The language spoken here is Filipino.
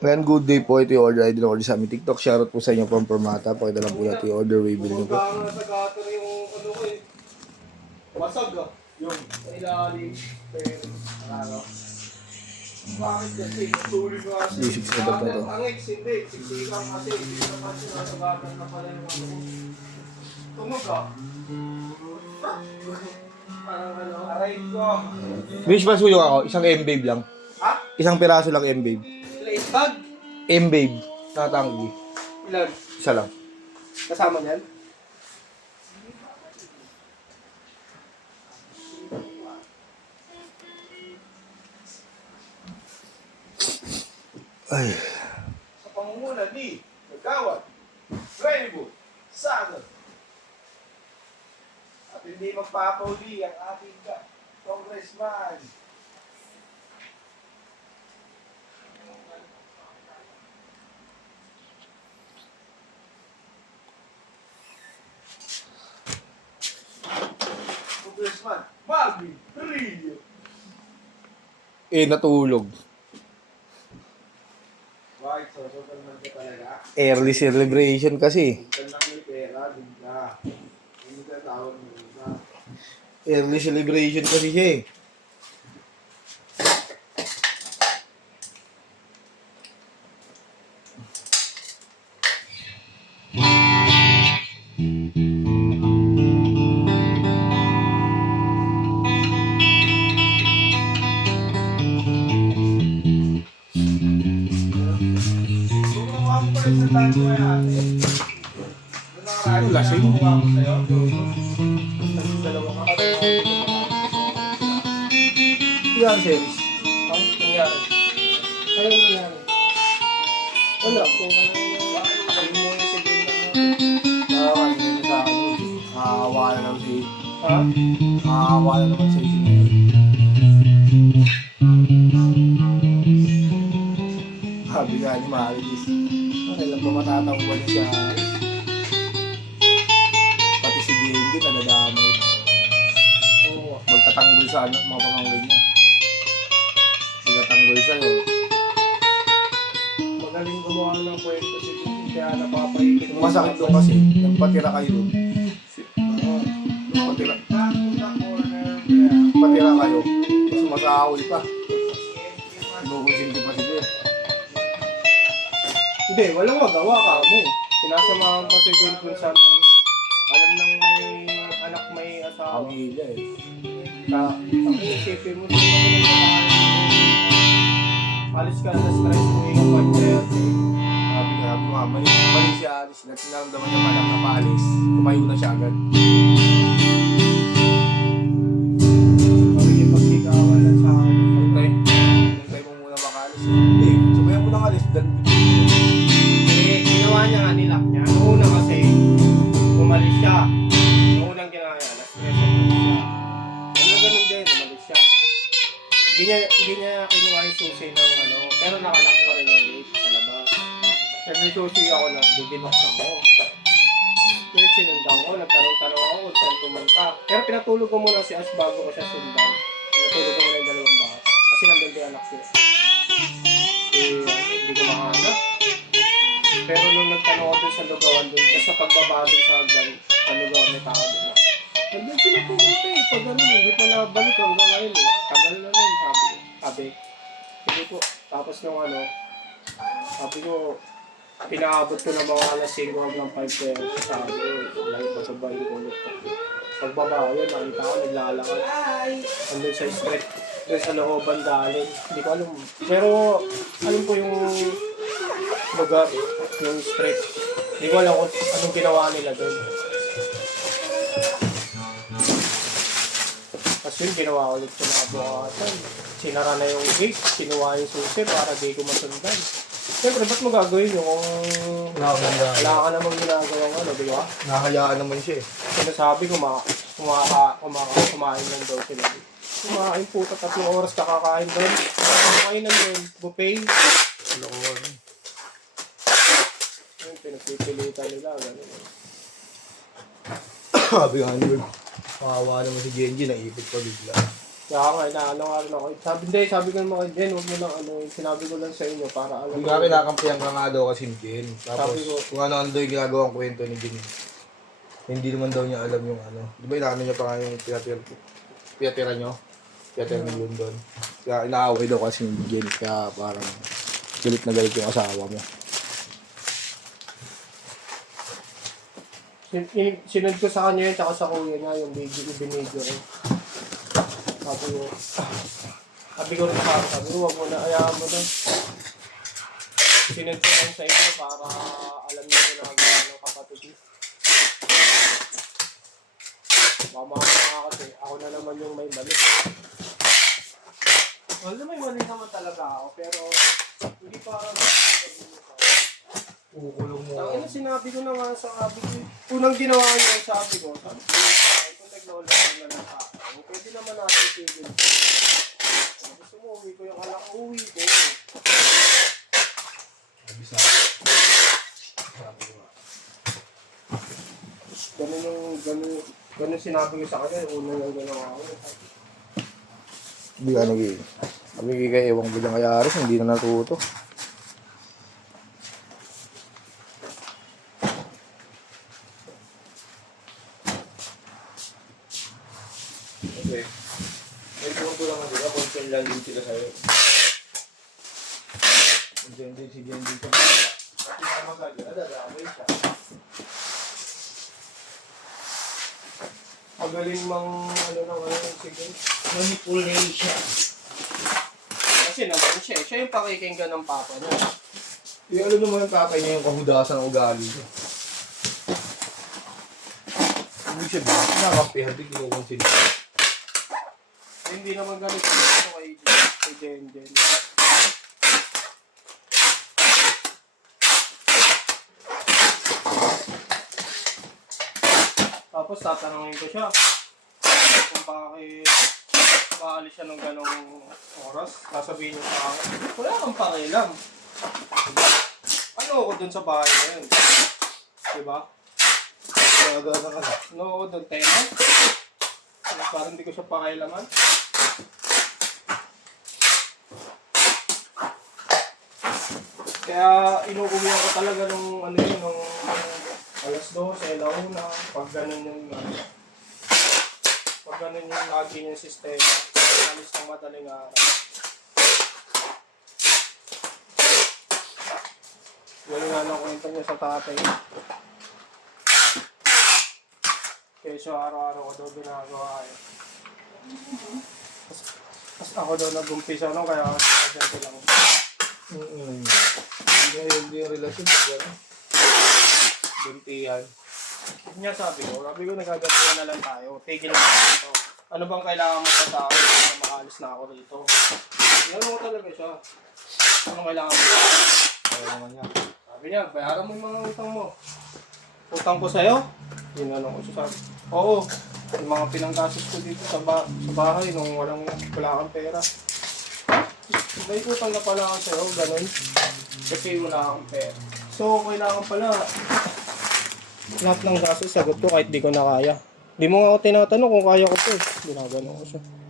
Ngayon, good day po. Ito yung order ID ng order sa aming TikTok. Shoutout po sa inyo from Permata. Pakita lang po natin yung order waybill nyo po. Sa gutter yung ano ko eh. Masag ah. Yung ilalim. Pero, ano. Bakit kasi? Tuloy ko kasi. Basic setup na to. Ang ex, hindi. Siksikan kasi. Hindi naman sila sa gutter na pala yung ano. Tumog ah. Parang ano, aray ko. Wish pass mo yung ako. Isang M-Babe lang. Ha? Isang piraso lang M-Babe. Plate bag? M-Babe. Nakatanggi. Ilan? Isa lang. Kasama niyan? Ay. Sa pangunguna ni Magkawat, Rainbow, Sagot. At hindi magpapauli ang ating congressman. Congressman, Magni Trillo. Natulog. Bakit? Sosotan naman ka talaga? Early celebration kasi. Kung lang may pera, din ka. Hindi ka tawag mo na. Early celebration kasi siya eh. Gumawa ko pa rin sa tayo ko kaya ate. Doon nakaraan ko Lasing. gumawa ko sa'yo. Tapos dalawa ka pa. Yan, series. Ang nangyari? Ano nangyari? Wala. Kung ano yung mo yung sige na. Kanina na sa akin. Nakahawa na naman si... Ha? Nakahawa na naman sa isin. Sabi nga ni Marilis. Kailan ba matatanggal siya? Pati si BNB nadadamay. Oo. Magtatanggol sa anak mga pamangkin niya. Magtatanggol sa'yo. Magaling gumawa ng kwento si kaya napapaikot. Yung masakit doon kasi, nagpatira kayo. Nagpatira. Patira kayo. Tapos masahol pa. Inukonsinti pa si Kuya. Hindi, walang magawa ka mo. Sinasamahan pa si Gwen kung saan alam nang may anak may asawa. Pamilya eh. Ang isipin mo sino mo nang alis ka na stress mo yung 5:30. Sabi nga, mali si Alice. Natinamdaman niya malang na paalis. Tumayo na siya agad. Magiging pagsigawan lang sa akin. Hintay mo muna makaalis. Hindi, sabayan mo lang alis. Ginawa niya nga, nilak niya. Noong una kasi, umalis siya. Noong unang ginawa niya, alas 3 umalis siya. Ano ganun din, umalis siya. Hindi niya kinuha yung susi ng ano, pero nakalak pa rin ang gate sa labas. Nag-susi ako na, bibinoksan ko. Kaya sinundan ko, nagtanong-tanong ako kung saan pumunta. Pero pinatulog ko muna si Ash bago ko siya sundan. Pinatulog ko muna yung dalawang bata. Kasi nandun din anak niya. Hindi ko makahanap. Pero nung nagtanong ako dun sa lugawan dun, kasi sa pagbaba dun sa hagdan, sa lugawan may tao dun na. Nandun sila pumunta eh, pag ano, hindi pa nabalik hanggang ngayon eh. Tagal na nun, sabi. Hindi po. Tapos nung ano, sabi ko, pinaabot ko ng mga alas 5 hanggang 5:30. Sabi ko, lagi pa sa bahay ko ulit. Pagbaba yun, nakita ko, naglalakad. Nandun sa street, doon sa looban galing. Hindi ko alam. Pero, alam ko yung lugar, yung street. Hindi ko alam kung anong ginawa nila doon. Tapos yun, ginawa ulit ko na kabukasan. Sinara na yung gate, kinuha yung susi para di ko masundan. Siyempre, ba't mo gagawin yun kung wala ka namang ginagawang ano, di ba? Nakakayaan naman siya eh. Sinasabi ko, kumain lang daw sila. Kumain po, 3 oras kakakain doon. Kumain lang doon, buffet. Lord. Yung pinagpipilitan nila, gano'n. Sabi nga nyo, makawa naman si Genji, naipit pa bigla. Kaya nga, inaano nga rin ako. Sabi ko naman kay Jen, huwag mo lang ano, sinabi ko lang sa inyo para alam Hindi nga kinakampihan ka nga daw kasi ni Jen. Tapos Sabi ko- kung ano-ano daw yung ginagawang kwento ni Jen. Hindi naman daw niya alam yung ano. Di ba inaano niya pa nga yung pinatira nyo? Pinatira ni Yun doon. Kaya inaaway daw kasi ni Jen. Kaya parang galit na galit yung asawa mo. Sinend ko sa kanya yun, tsaka sa kuya niya, yung binidyo ko. Sabi ko rin sabi ko, huwag mo na, ayaan mo na. Sinend ko lang sa inyo para alam niyo na ginagawa ng kapatid niyo. Mama ko nga kasi, ako na naman yung may mali. Well, may mali naman talaga ako, pero hindi parang Kukulong mo. ang sinabi ko na nga sa sabi ko, unang ginawa niya yung sabi ko, ay kung naglolo na lang ako, pwede naman natin tigil. Gusto mo, uwi ko yung anak ko, uwi ko. Sabi sa akin. Sabi ko nga. Ganun sinabi ko sa kanya, unang yung ginawa ko. Hindi ka nagiging. Sabi kay Ewang bilang kay Aris, hindi na natuto. Okay. May punto naman sila, concern lang din sila sa'yo. Concern din si Jen din sa mga. Kasi naman kagad, dadamay siya. Magaling mang, sige. Manipulation. Kasi naman siya yung pakikinggan ng papa niya. Yung alam naman yung tatay niya yung kahudasan ng ugali niya. Hindi siya ba? Nakakampihan din kinukonsider. Hindi naman ganito kay Jen. Tapos tatanungin ko siya kung bakit maalis siya ng ganong oras. Sasabihin niya sa akin, wala kang pakialam. Ano ako dun sa bahay na yun? Diba? Nagagawa ka na. Ano ako dun, tema? Parang hindi ko siya pakialaman. Kaya inuuwihan ko talaga nung alas 12, alauna, pag ganun yung lagi yung sistema, alis ng madaling araw. Wala nga ng kwento niya sa tatay. Kaya siya araw-araw ko daw ginagawa eh. Tapos ako daw nag-umpisa nung kaya ako sinadyan lang. Hindi yung relasyon. Buntihan. Niya sabi ko nagagantihan na lang tayo. Tigil na dito. Ano bang kailangan mo pa sa akin para makaalis na ako rito? Yan mo talaga siya. Anong kailangan mo? Kaya naman niya. Sabi niya, bayaran mo yung mga utang mo. Utang ko sa'yo? Ginanong ko siya sabi. Oo. Yung mga pinanggasos ko dito sa bahay nung wala kang pera. May utang na pala ako sa'yo, ganun. Kasi wala akong pera. So, kailangan pala lahat ng gastos sagot ko kahit di ko na kaya. Di mo nga ako tinatanong kung kaya ko to. Ginagano ko siya.